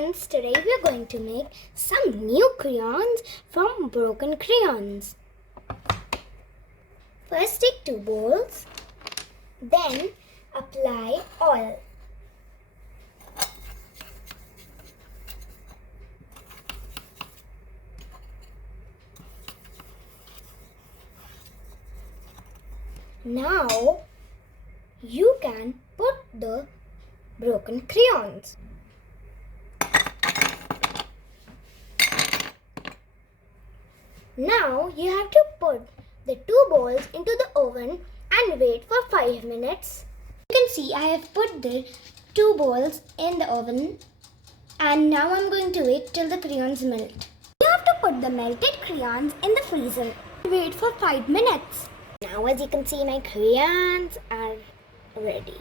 friends, today we are going to make some new crayons from broken crayons. First take 2 bowls, then apply oil. Now you can put the broken crayons. Now you have to put the 2 bowls into the oven and wait for 5 minutes. You can see I have put the 2 bowls in the oven and now I'm going to wait till the crayons melt. You have to put the melted crayons in the freezer and wait for 5 minutes. Now as you can see, my crayons are ready.